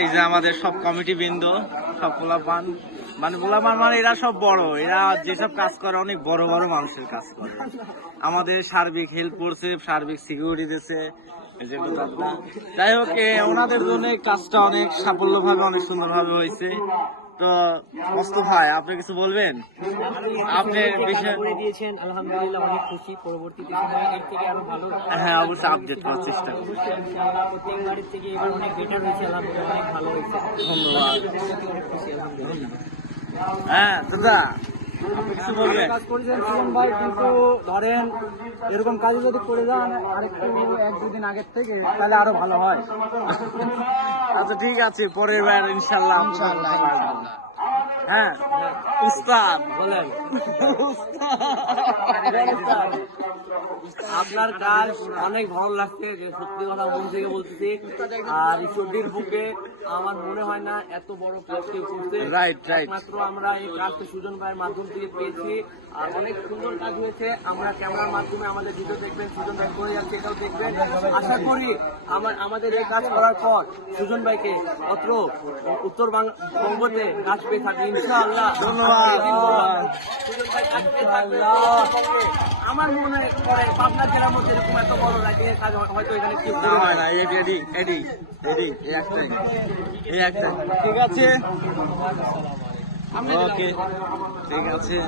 এই যে আমাদের সব কমিটি বৃন্দ, সব পোলাপান, মানে পোলাপান মানে এরা সব বড়, এরা যেসব কাজ করে অনেক বড় বড় মানুষের কাজ করে, আমাদের সার্বিক হেল্প করছে, সার্বিক সিকিউরিটি দিচ্ছে। এই যে দাদা, যাই হোক ওনাদের জন্য কাজটা অনেক সাফল্যভাবে অনেক সুন্দরভাবে হয়েছে। তো মস্ত ভাই, আপনি কিছু বলবেন? আপনি বিষয় দিয়েছেন, আলহামদুলিল্লাহ অনেক খুশি। পরবর্তীতে সময়ে এর থেকে আরো ভালো, হ্যাঁ অবশ্যই আপডেট করার চেষ্টা করব। ইনশাআল্লাহ প্রত্যেকবারের থেকে এবার অনেক বেটার হয়েছে, আলহামদুলিল্লাহ অনেক ভালো হয়েছে। ধন্যবাদ। অনেক খুশি আলহামদুলিল্লাহ। হ্যাঁ দাদা, আপনি কিছু বলবেন? কাজ করেছেন সুমন ভাই, কিন্তু ধরেন এরকম কাজ যদি করে যান আরেকটু 1-2 দিন আগের থেকে, তাহলে আরো ভালো হয়। আচ্ছা ঠিক আছে, পরের বার ইনশাল্লাহ। হ্যাঁ উস্তাদ বলেন আপনার কাজ অনেক ভালো লাগছে, যে সত্যি কথা মন থেকে বলতেছি। আর ঈশ্বরদীর বুকে আমার মনে হয় না এত বড় কাজ কেউ করছে। Right right. একমাত্র আমরা এই কাজটা সুজন ভাইয়ের মাধ্যম থেকে পেয়েছি, আর অনেক সুন্দর কাজ হয়েছে। আমরা ক্যামেরার মাধ্যমে আমাদের ভিডিও দেখবেন, সুজন ভাই করে যাচ্ছে এটাও দেখবেন। আশা করি আমাদের এই কাজ করার পর সুজন ভাইকে অত্র উত্তরবঙ্গতে কাজ পেয়ে থাকি ইনশাআল্লাহ। ধন্যবাদ। সুজন ভাই কাজ পেয়ে থাকবে। আমার মনে করে পাবনা জেলার মধ্যে এরকম এত বড় লাগে কাজ হয়তো এখানে কেউ না হয় না, এডি এডি এডি এডি এই একটাই, এই একটাই। ঠিক আছে, ওকে ঠিক আছে।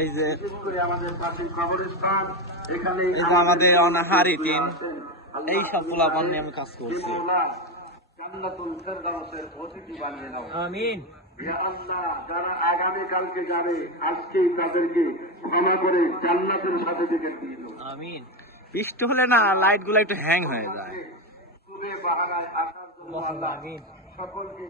এই যে এই যে আমাদের অনাহারি টিম, এই সব পোলাপান নিয়ে আমি কাজ করছি। আমিন। যারা আগামীকালকে যাবে আজকেই তাদেরকে ক্ষমা করে জান্নাতের সাথে থেকে দিয়ে দেবো। আমিন। বৃষ্টি হলে না লাইট গুলো একটু হ্যাং হয়ে যায়। বাহানায় আসার জন্য আল্লাহ আমিন। সকলকে